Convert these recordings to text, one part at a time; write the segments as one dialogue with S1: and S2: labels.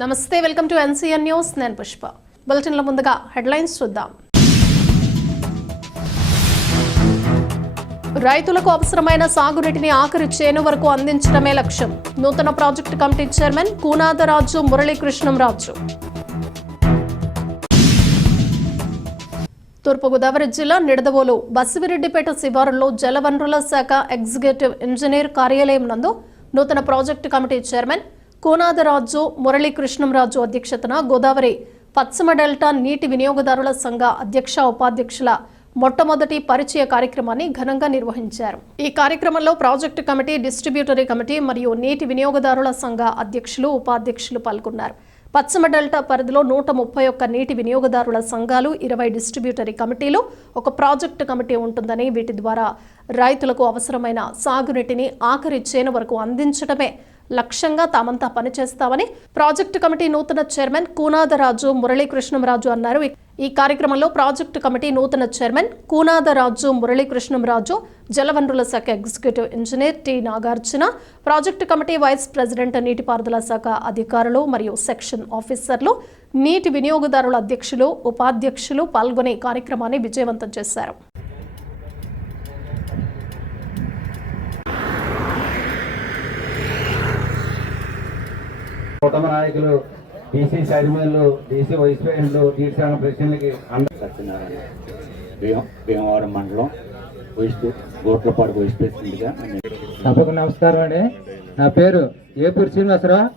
S1: నమస్తే welcome to NCN news. నేను పుష్ప. బులెటిన్ల ముందుగా హెడ్లైన్స్ చూద్దాం. రైతులకు అవసరమైన సాగునీటిని ఆఖరి చేను వరకు అందించడమే లక్ష్యం. నూతన project committee chairman Koonadaraju Muralikrishnamraju. Thurpugodavari జిల్లా నిడదవోలు బసివిరెడ్డిపేట శివారులో జలవనరుల శాఖ ఎగ్జిక్యూటివ్ ఇంజనీర్ కార్యాలయం నందు నూతన project committee chairman Konadaraju Muralikrishnamraju అధ్యక్షతన గోదావరి పశ్చిమ డెల్టా నీటి వినియోగదారుల సంఘ అధ్యక్ష ఉపాధ్యక్షుల మొట్టమొదటి పరిచయ కార్యక్రమాన్ని ఘనంగా నిర్వహించారు. ఈ కార్యక్రమంలో ప్రాజెక్టు కమిటీ డిస్ట్రిబ్యూటరీ కమిటీ మరియు నీటి వినియోగదారుల సంఘ అధ్యక్షులు ఉపాధ్యక్షులు పాల్గొన్నారు. పశ్చిమ డెల్టా పరిధిలో నూట ముప్పై ఒక్క నీటి వినియోగదారుల సంఘాలు ఇరవై డిస్ట్రిబ్యూటరీ కమిటీలు ఒక ప్రాజెక్టు కమిటీ ఉంటుందని వీటి ద్వారా రైతులకు అవసరమైన సాగునీటిని ఆఖరి చేను వరకు అందించడమే లక్ష్యంగా తామంతా పనిచేస్తామని ప్రాజెక్టు కమిటీ నూతన చైర్మన్ కూనాదరాజు మురళీకృష్ణంరాజు అన్నారు. ఈ కార్యక్రమంలో ప్రాజెక్టు కమిటీ నూతన చైర్మన్ కూనాదరాజు మురళీకృష్ణంరాజు జలవనరుల శాఖ executive engineer T Nagarjuna project committee vice president నీటిపారుదల శాఖ అధికారులు మరియు సెక్షన్ ఆఫీసర్లు నీటి వినియోగదారుల అధ్యక్షులు ఉపాధ్యక్షులు పాల్గొనే కార్యక్రమాన్ని విజయవంతం చేశారు.
S2: కుటుంబ నాయకులు డీసీ చైర్మన్లు డీసీ వైస్ ప్రెసిడెంట్లు డీసీ ప్రెసిడెంట్లకి అందరూ
S3: సత్యనారాయణ. భీమ భీమవరం మండలం వైస్ గోట్లపాడు వైస్ ప్రెసిడెంట్గా
S2: సభకు నమస్కారం అండి. నా పేరు ఏపూరి శ్రీనివాసరావు?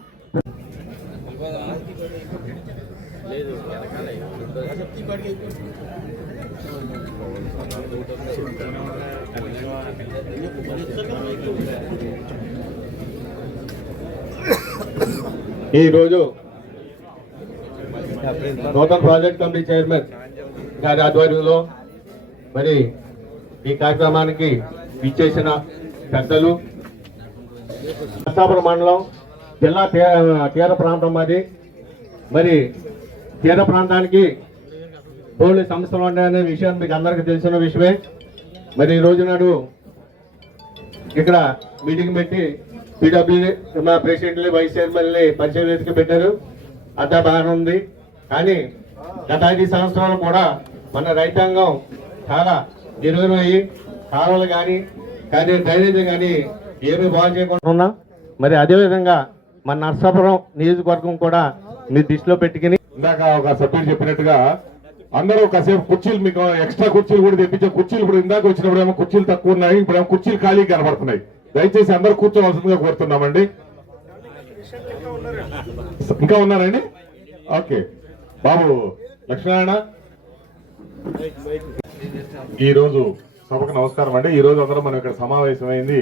S4: ఈరోజు నూతన ప్రాజెక్ట్ కమిటీ చైర్మన్ గారి ఆధ్వర్యంలో మరి ఈ కార్యక్రమానికి ఇచ్చేసిన పెద్దలు నర్సాపురం మండలం జిల్లా తీర ప్రాంతం అది. మరి తీర ప్రాంతానికి బోల్డ్ సంస్థలు ఉన్నాయనే విషయం మీకు అందరికీ తెలిసిన విషయమే. మరి ఈ రోజు నాడు ఇక్కడ మీటింగ్ పెట్టి పీడబ్ల్యూని మా ప్రెసిడెంట్ని వైస్ చైర్మన్ని పరిచయం వేదిక పెట్టారు. అంతా బాగానే ఉంది. కానీ గత ఐదు సంవత్సరాలు కూడా మన రైతాంగం చాలా నిర్వహమయ్యి కాలువలు కానీ కానీ డ్రైనేజ్ కానీ ఏమీ బాగు చేయకుండా ఉన్నాం. మరి అదేవిధంగా మన నర్సాపురం నియోజకవర్గం కూడా మీ దృష్టిలో పెట్టుకుని
S5: ఇందాక ఒక సభ్యుడు చెప్పినట్టుగా అందరూ కాసేపు కుర్చీలు మీకు ఎక్స్ట్రా కుర్చీలు కూడా తెప్పించే కుర్చీలు ఇప్పుడు ఇందాక వచ్చినప్పుడు ఏమో కుర్చీలు తక్కువ ఉన్నాయి ఇప్పుడు ఏమో కుర్చీలు ఖాళీ కనబడుతున్నాయి. దయచేసి అందరూ కూర్చోవలసిందిగా కోరుతున్నామండి. ఇంకా ఉన్నారండి? ఓకే. బాబు లక్ష్మీనారాయణ. ఈ రోజు సభకు నమస్కారం అండి. ఈ రోజు అందరం మనం ఇక్కడ సమావేశమైంది.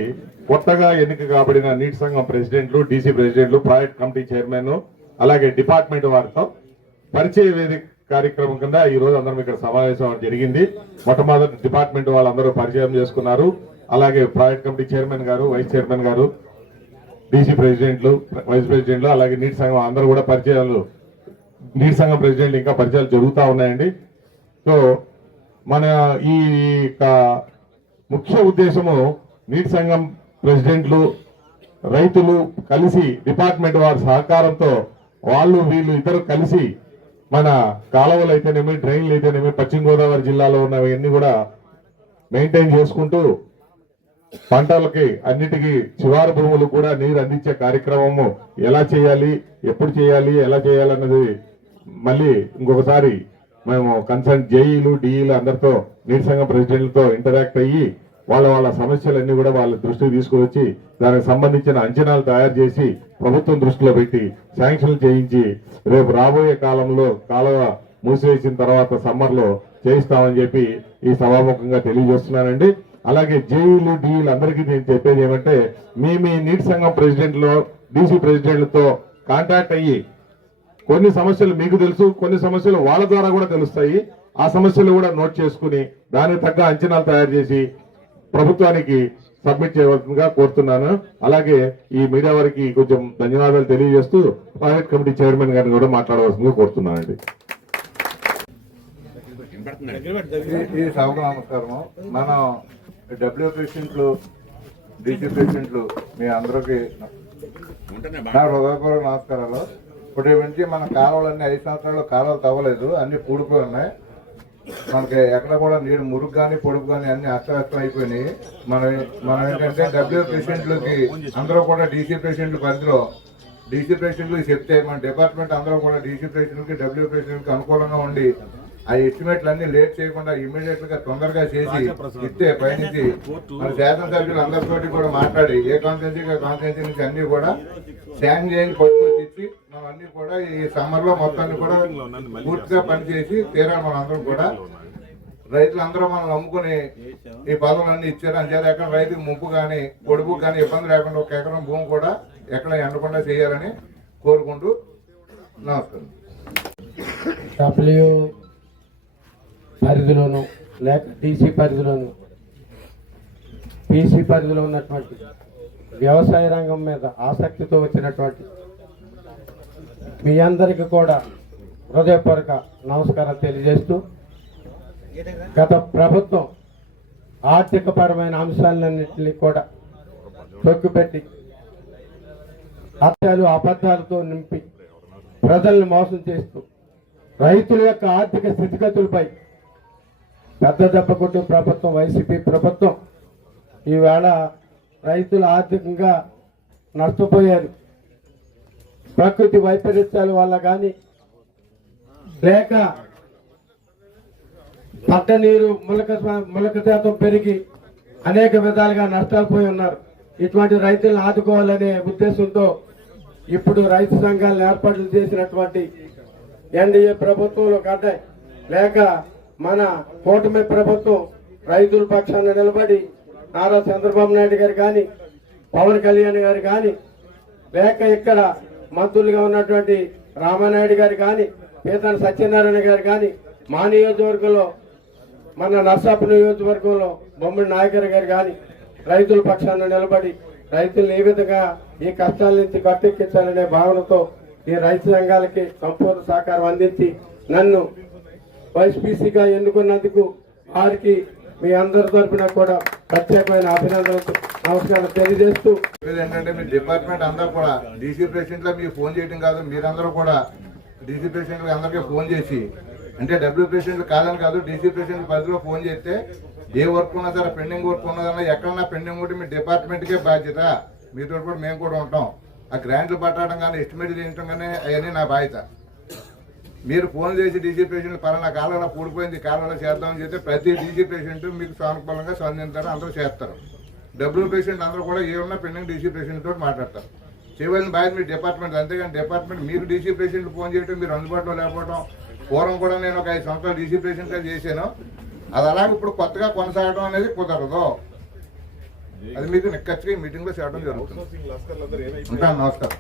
S5: కొత్తగా ఎన్నిక కాబడిన నీటి సంఘం ప్రెసిడెంట్లు డీసీ ప్రెసిడెంట్లు ప్రాజెక్ట్ కమిటీ చైర్మన్ అలాగే డిపార్ట్మెంట్ వారితో పరిచయ వేదిక కార్యక్రమం కింద ఈ రోజు అందరం ఇక్కడ సమావేశం జరిగింది. మొట్టమొదటి డిపార్ట్మెంట్ వాళ్ళందరూ పరిచయం చేసుకున్నారు. అలాగే ప్రాజెక్ట్ కమిటీ చైర్మన్ గారు వైస్ చైర్మన్ గారు డీసీ ప్రెసిడెంట్లు వైస్ ప్రెసిడెంట్లు అలాగే నీటి సంఘం అందరూ కూడా పరిచయాలు నీటి సంఘం ప్రెసిడెంట్లు ఇంకా పరిచయాలు జరుగుతూ ఉన్నాయండి. సో మన ఈ యొక్క ముఖ్య ఉద్దేశము నీటి సంఘం ప్రెసిడెంట్లు రైతులు కలిసి డిపార్ట్మెంట్ వారి సహకారంతో వాళ్ళు వీళ్ళు ఇద్దరు కలిసి మన కాలువలు అయితేనేమి డ్రైన్లు అయితేనేమి పశ్చిమ గోదావరి జిల్లాలో ఉన్నవన్నీ కూడా మెయింటైన్ చేసుకుంటూ పంటలకి అన్నిటికీ శివారు భూములు కూడా నీరు అందించే కార్యక్రమము ఎలా చేయాలి ఎప్పుడు చేయాలి ఎలా చేయాలన్నది మళ్ళీ ఇంకొకసారి మేము కన్సర్న్ జేఈలు డిఈలు అందరితో నీటి సంఘం ప్రెసిడెంట్లతో ఇంటరాక్ట్ అయ్యి వాళ్ళ వాళ్ళ సమస్యలన్నీ కూడా వాళ్ళ దృష్టికి తీసుకువచ్చి దానికి సంబంధించిన అంచనాలు తయారు చేసి ప్రభుత్వం దృష్టిలో పెట్టి శాంక్షన్లు చేయించి రేపు రాబోయే కాలంలో కాలువ మూసివేసిన తర్వాత సమ్మర్లో చేయిస్తామని చెప్పి ఈ సభాముఖంగా తెలియజేస్తున్నానండి. అలాగే జేఈలు డిఈలు అందరికీ నేను చెప్పేది ఏమంటే మీ మీ నీటి సంఘం ప్రెసిడెంట్లు డీసీ ప్రెసిడెంట్లతో కాంటాక్ట్ అయ్యి కొన్ని సమస్యలు మీకు తెలుసు కొన్ని సమస్యలు వాళ్ళ ద్వారా కూడా తెలుస్తాయి. ఆ సమస్యలు కూడా నోట్ చేసుకుని దానికి తగ్గ అంచనాలు తయారు చేసి ప్రభుత్వానికి సబ్మిట్ చేయవలసిందిగా కోరుతున్నాను. అలాగే ఈ మీడియా వారికి కొంచెం ధన్యవాదాలు తెలియజేస్తూ ప్రాజెక్ట్ కమిటీ చైర్మన్ గారిని కూడా మాట్లాడవలసిందిగా కోరుతున్నానండి.
S6: ఈ సభకు నమస్కారము మనం డబ్ల్యూ ప్రెసిడెంట్లు డీసీ ప్రెసిడెంట్లు మీ అందరికి నా హృదయపూర్వక నమస్కారాలు. ఇప్పుడు నుంచి మన కాలువలన్నీ ఐదు సంవత్సరాలు కాలువలు తవ్వలేదు అన్ని పూడిపోయి ఉన్నాయి. మనకి ఎక్కడ కూడా నీరు మురుగు కానీ పొడుగు కానీ అన్ని అస్తవ్యస్తం అయిపోయినాయి. మనం మనం ఏంటంటే డబ్ల్యూ పేషెంట్లకి అందరూ కూడా డీసీ పేషెంట్లు పరిధిలో డీసీ పేషెంట్లకి చెప్తే మన డిపార్ట్మెంట్ అందరూ కూడా డీసీ పేషెంట్లకి డబ్ల్యూ పేషెంట్లకి అనుకూలంగా ఉండి ఆ ఎస్టిమేట్లు అన్ని లేట్ చేయకుండా ఇమీడియట్గా తొందరగా చేసి ఇస్తే పైనుంచి మన శాసనసభ్యులు అందరితోటి కూడా మాట్లాడి ఏ కాన్స్టిట్యూన్సీ కాన్స్టిట్యూన్సీ నుంచి అన్ని కూడా శాంక్షన్ చేసి పట్టుకొచ్చి ఇచ్చి మనం అన్ని కూడా ఈ సమ్మర్లో మొత్తాన్ని కూడా పూర్తిగా పనిచేసి తీరాలి మనం అందరం కూడా. రైతులందరూ మనం నమ్ముకుని ఈ పదవులన్నీ ఇచ్చారు. అంచేత ఎక్కడ రైతుకి ముప్పు కానీ పొడుపు కానీ ఇబ్బంది లేకుండా ఒక ఎకరం భూమి కూడా ఎక్కడ ఎండకుండా చేయాలని కోరుకుంటూ నమస్కారం.
S7: డబ్ల్యూ పరిధిలోను లేక డీసీ పరిధిలోను పీసీ పరిధిలో ఉన్నటువంటి వ్యవసాయ రంగం మీద ఆసక్తితో వచ్చినటువంటి మీ అందరికీ కూడా హృదయపూర్వక నమస్కారం తెలియజేస్తూ గత ప్రభుత్వం ఆర్థికపరమైన అంశాలన్నింటినీ కూడా తొక్కిపెట్టి అత్యాలు అబద్ధాలతో నింపి ప్రజల్ని మోసం చేస్తూ రైతుల యొక్క ఆర్థిక స్థితిగతులపై పెద్ద దెబ్బ ప్రభుత్వం వైసీపీ ప్రభుత్వం ఈవేళ రైతులు ఆర్థికంగా నష్టపోయారు. ప్రకృతి వైపరీత్యాల వల్ల కానీ లేక పట్ట నీరు ములక ములక శాతం పెరిగి అనేక విధాలుగా నష్టాలు పోయి ఉన్నారు. ఇటువంటి రైతులను ఆదుకోవాలనే ఉద్దేశంతో ఇప్పుడు రైతు సంఘాలను ఏర్పాట్లు చేసినటువంటి ఎన్డీఏ ప్రభుత్వంలో కట్టాయి లేక మన కూటమి ప్రభుత్వం రైతుల పక్షాన నిలబడి నారా చంద్రబాబు నాయుడు గారు కానీ పవన్ కళ్యాణ్ గారు కానీ లేక ఇక్కడ మంత్రులుగా ఉన్నటువంటి రామానాయుడు గారు కానీ పీతన సత్యనారాయణ గారు కానీ మా నియోజకవర్గంలో మన నర్సాపు నియోజకవర్గంలో బొమ్మడి నాయకర్ గారు కానీ రైతుల పక్షాన నిలబడి రైతులను ఏ విధంగా ఈ కష్టాల నుంచి కట్టెక్కించాలనే భావనతో ఈ రైతు సంఘాలకి సంపూర్ణ సహకారం అందించి నన్ను వైస్పీసీగా ఎన్నుకున్నందుకు వారికి మీ అందరి తరఫున కూడా ప్రత్యేకమైన అభినందనలు నమస్కారం తెలియజేస్తూ
S6: ఏంటంటే మీ డిపార్ట్మెంట్ అందరూ కూడా డీసీ పేషెంట్లో మీరు ఫోన్ చేయడం కాదు మీరందరూ కూడా డీసీ ప్రెసిడెంట్ అందరికీ ఫోన్ చేసి అంటే డబ్ల్యూ ప్రెసిడెంట్ కాదని కాదు డీసీ ప్రెసిడెంట్ పరిధిలో ఫోన్ చేస్తే ఏ వర్క్ ఉన్నా సరే పెండింగ్ వర్క్ ఉన్నదన్నా ఎక్కడన్నా పెండింగ్ ఉంటే మీ డిపార్ట్మెంట్కే బాధ్యత. మీతో కూడా మేము కూడా ఉంటాం. ఆ గ్రాంట్లు పట్టడం కానీ ఎస్టిమేట్ చేయించడం కానీ అవన్నీ నా బాధ్యత. మీరు ఫోన్ చేసి డీసీ పేషెంట్ పలానా కాలంలో కూడిపోయింది కాలంలో చేద్దామని చెప్తే ప్రతి డీసీ పేషెంట్ మీకు సానుకూలంగా స్పందించారు అందరూ చేస్తారు. డబ్ల్యూ పేషెంట్ అందరూ కూడా ఏ ఉన్నా పెండింగ్ డీసీ పేషెంట్ తోటి మాట్లాడతారు. చేయవలసిన బాధ్యత మీ డిపార్ట్మెంట్ అంతేగాని డిపార్ట్మెంట్ మీరు డీసీ పేషెంట్ ఫోన్ చేయడం మీరు అందుబాటులో లేకపోవడం పూర్వం కూడా నేను ఒక ఐదు సంవత్సరాలు డీసీ పేషెంట్గా చేశాను. అది అలాగే ఇప్పుడు కొత్తగా కొనసాగడం అనేది కుదరదు. అది మీకు నిక్కచ్చిగా మీటింగ్లో చేయడం జరుగుతుంది. నమస్కారం.